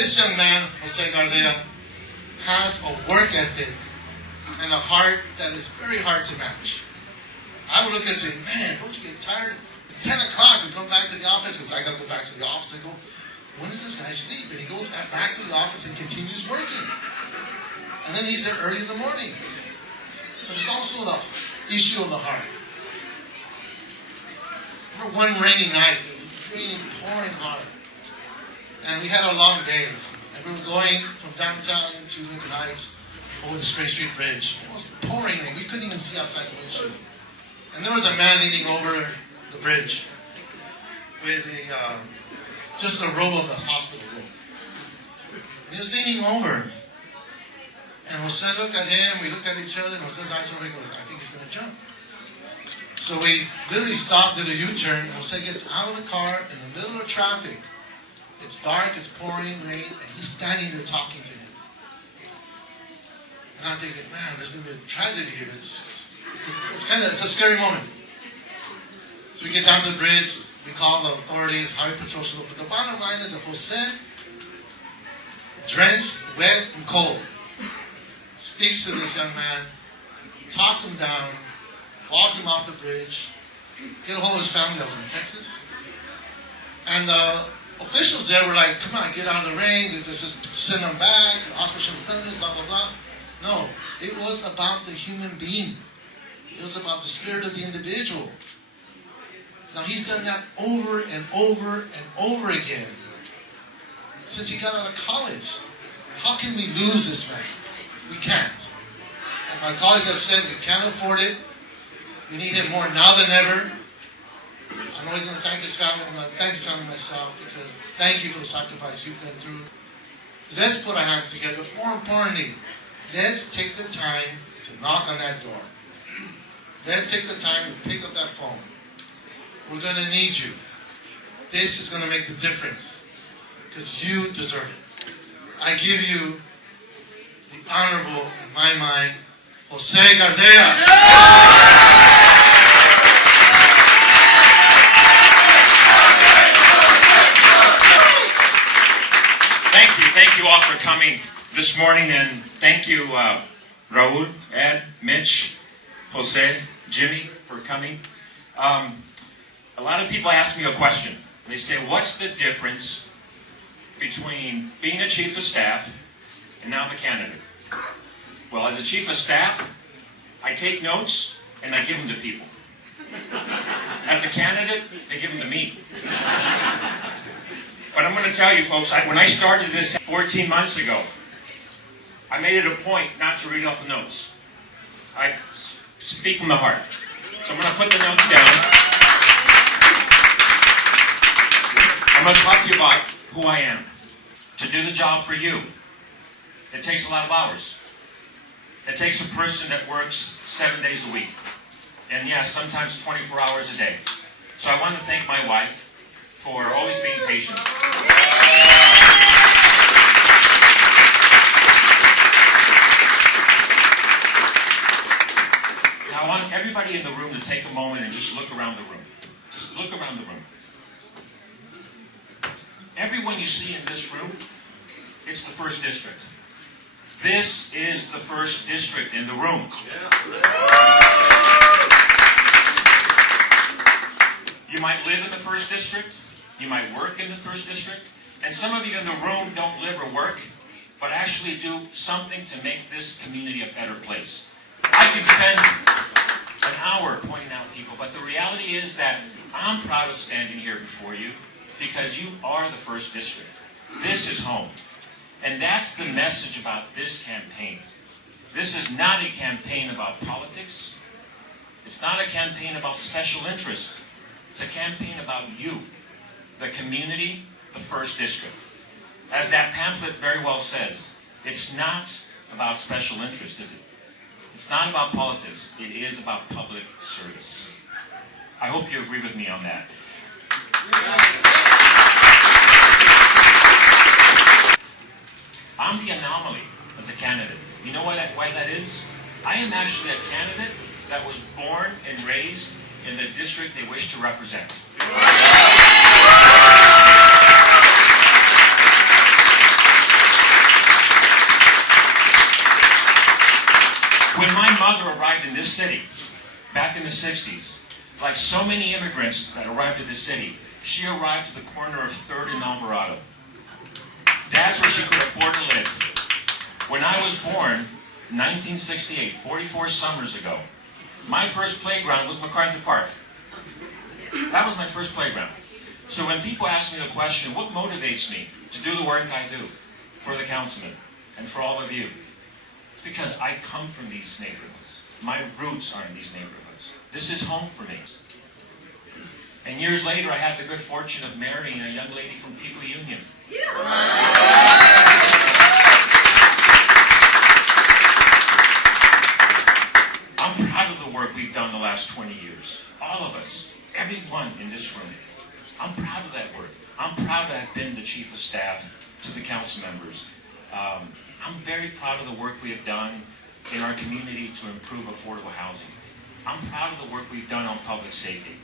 This young man, Jose Gardea, has a work ethic and a heart that is very hard to match. I would look at him and say, man, don't you get tired? It's 10 o'clock. We come back to the office. Because I got to go back to the office. I go, when does this guy sleep? And he goes back to the office and continues working. And then he's there early in the morning. But there's also the issue of the heart. Remember one rainy night, it was raining, pouring hard. And we had a long day. And we were going from downtown to Lincoln Heights over the Spring Street Bridge. It was pouring rain. We couldn't even see outside the windshield. And there was a man leaning over the bridge with just a robe of the hospital robe. And he was leaning over. And Jose looked at him, we looked at each other, and Jose's eyes open, he goes, I think he's going to jump. So we literally stopped at a U-turn. Jose gets out of the car in the middle of traffic. It's dark, it's pouring rain, and he's standing there talking to him. And I'm thinking, man, there's going to be a tragedy here. It's a scary moment. So we get down to the bridge, we call the authorities, highway patrol shows up. But the bottom line is that Jose, drenched, wet, and cold, speaks to this young man, talks him down, walks him off the bridge, get a hold of his family that was in Texas. And the officials there were like, come on, get out of the rain, they just send them back, the hospital shouldn't have done this, blah, blah, blah. No, it was about the human being. It was about the spirit of the individual. Now he's done that over and over and over again since he got out of college. How can we lose this man? We can't. And my colleagues have said we can't afford it. We need him more now than ever. I'm always going to thank his family. I'm going to thank his family myself because thank you for the sacrifice you've been through. Let's put our hands together. But more importantly, let's take the time to knock on that door. Let's take the time to pick up that phone. We're going to need you. This is going to make the difference because you deserve it. I give you the honorable, in my mind, Jose Gardea. Thank you all for coming this morning, and thank you, Raul, Ed, Mitch, Jose, Jimmy, for coming. A lot of people ask me a question. They say, what's the difference between being a chief of staff and now the candidate? Well, as a chief of staff, I take notes and I give them to people. As a candidate, they give them to me. But I'm going to tell you, folks, when I started this 14 months ago, I made it a point not to read off the notes. I speak from the heart. So I'm going to put the notes down. I'm going to talk to you about who I am. To do the job for you, it takes a lot of hours. It takes a person that works 7 days a week. And yes, sometimes 24 hours a day. So I want to thank my wife for always being patient. Now I want everybody in the room to take a moment and just look around the room. Just look around the room. Everyone you see in this room, it's the 1st District. This is the 1st District in the room. You might live in the 1st District. You might work in the 1st District. And some of you in the room don't live or work, but actually do something to make this community a better place. I can spend an hour pointing out people, but the reality is that I'm proud of standing here before you because you are the 1st District. This is home. And that's the message about this campaign. This is not a campaign about politics. It's not a campaign about special interest. It's a campaign about you, the community, the 1st District. As that pamphlet very well says, it's not about special interest, is it? It's not about politics. It is about public service. I hope you agree with me on that. I'm the anomaly as a candidate. You know why that is? I am actually a candidate that was born and raised in the district they wish to represent. arrived in this city back in the 60s, like so many immigrants that arrived at this city, she arrived at the corner of 3rd and Alvarado. That's where she could afford to live. When I was born, 1968, 44 summers ago, my first playground was MacArthur Park. That was my first playground. So when people ask me the question, what motivates me to do the work I do for the councilman and for all of you? It's because I come from these neighborhoods. My roots are in these neighborhoods. This is home for me. And years later, I had the good fortune of marrying a young lady from People Union. I'm proud of the work we've done the last 20 years. All of us, everyone in this room. I'm proud of that work. I'm proud to have been the chief of staff to the council members. I'm very proud of the work we have done in our community to improve affordable housing. I'm proud of the work we've done on public safety.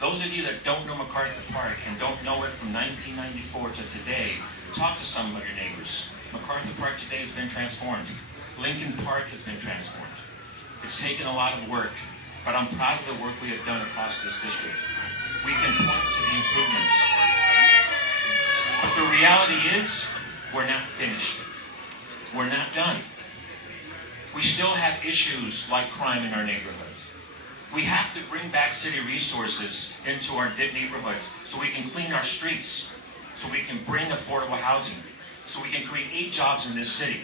Those of you that don't know MacArthur Park and don't know it from 1994 to today, talk to some of your neighbors. MacArthur Park today has been transformed. Lincoln Park has been transformed. It's taken a lot of work, but I'm proud of the work we have done across this district. We can point to the improvements. But the reality is, we're not finished. We're not done. We still have issues like crime in our neighborhoods. We have to bring back city resources into our neighborhoods so we can clean our streets, so we can bring affordable housing, so we can create jobs in this city.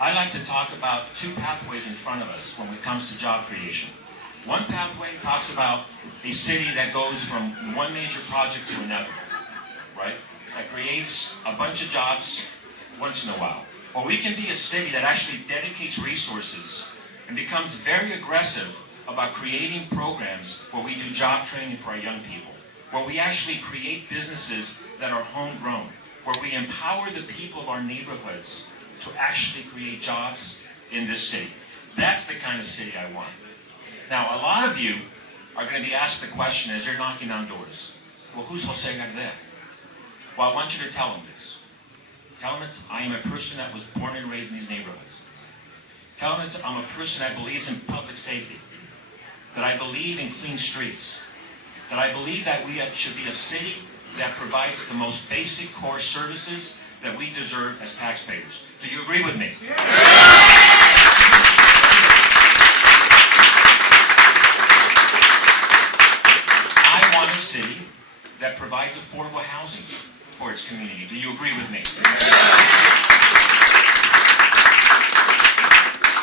I like to talk about two pathways in front of us when it comes to job creation. One pathway talks about a city that goes from one major project to another, right? That creates a bunch of jobs once in a while. Or we can be a city that actually dedicates resources and becomes very aggressive about creating programs where we do job training for our young people, where we actually create businesses that are homegrown, where we empower the people of our neighborhoods to actually create jobs in this city. That's the kind of city I want. Now, a lot of you are going to be asked the question as you're knocking on doors. Well, who's Jose Gardea? Well, I want you to tell them this. Tell them I am a person that was born and raised in these neighborhoods. Tell them I'm a person that believes in public safety, that I believe in clean streets, that I believe that we should be a city that provides the most basic core services that we deserve as taxpayers. Do you agree with me? I want a city that provides affordable housing for its community. Do you agree with me?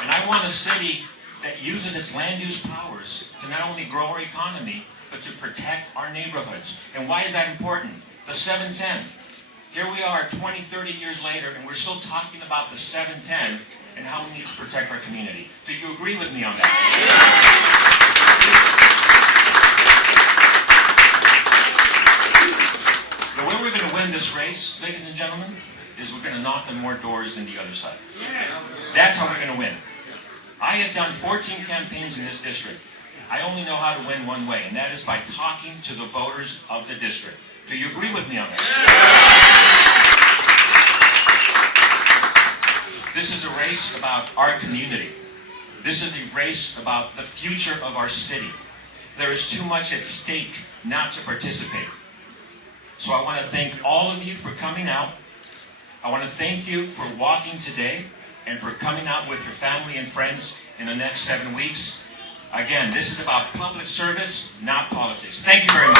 And I want a city that uses its land use powers to not only grow our economy, but to protect our neighborhoods. And why is that important? The 710. Here we are 20, 30 years later, and we're still talking about the 710 and how we need to protect our community. Do you agree with me on that? The way we're going to win this race, ladies and gentlemen, is we're going to knock on more doors than the other side. That's how we're going to win. I have done 14 campaigns in this district. I only know how to win one way, and that is by talking to the voters of the district. Do you agree with me on that? This is a race about our community. This is a race about the future of our city. There is too much at stake not to participate. So I want to thank all of you for coming out. I want to thank you for walking today and for coming out with your family and friends in the next 7 weeks. Again, this is about public service, not politics. Thank you very much.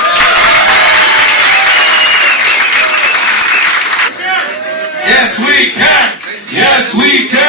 Yes, we can. Yes, we can.